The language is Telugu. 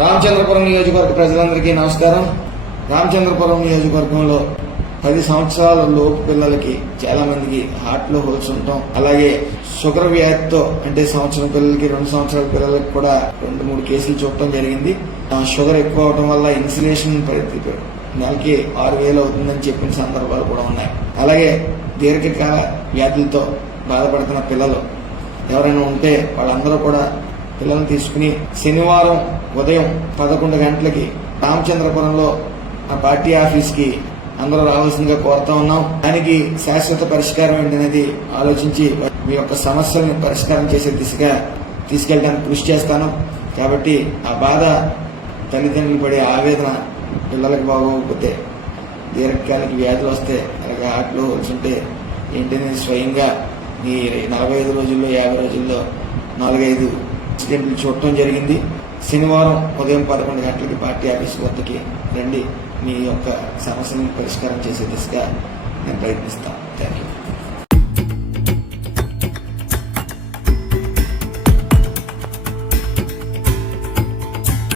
రామచంద్రపురం నియోజకవర్గ ప్రజలందరికీ నమస్కారం. రామచంద్రపురం నియోజకవర్గంలో 10 సంవత్సరాల లోపు పిల్లలకి చాలా మందికి హార్ట్ లో హోల్స్ ఉండటం, అలాగే షుగర్ వ్యాధితో అంటే సంవత్సరం పిల్లలకి 2 సంవత్సరాల పిల్లలకి కూడా 2-3 కేసులు చూడటం జరిగింది. షుగర్ ఎక్కువ అవడం వల్ల ఇన్సులేషన్ నెలకి 6,000 అవుతుందని చెప్పిన సందర్భాలు కూడా ఉన్నాయి. అలాగే దీర్ఘకాల వ్యాధులతో బాధపడుతున్న పిల్లలు ఎవరైనా ఉంటే వాళ్ళందరూ కూడా పిల్లల్ని తీసుకుని శనివారం ఉదయం 11 గంటలకి రామచంద్రపురంలో ఆ పార్టీ ఆఫీస్ కి అందరూ రావాల్సిందిగా కోరుతా ఉన్నాం. దానికి శాశ్వత పరిష్కారం ఏంటనేది ఆలోచించి మీ యొక్క సమస్యలను పరిష్కారం చేసే దిశగా తీసుకెళ్ళడానికి కృషి చేస్తాను. కాబట్టి ఆ బాధ, తల్లిదండ్రులు పడే ఆవేదన పిల్లలకు బాగోకపోతే, దీర్ఘకాలిక వ్యాధులు వస్తే, అలాగే హార్ట్లో వచ్చుంటే ఏంటనేది స్వయంగా ఈ 45 రోజుల్లో 50 రోజుల్లో 4-5 ఇన్సిడెంట్లు చూడటం జరిగింది. శనివారం ఉదయం 11 గంటలకి పార్టీ ఆఫీస్ వద్దకి రండి. మీ యొక్క సమస్యలను పరిష్కారం చేసే దిశగా నేను ప్రయత్నిస్తాను.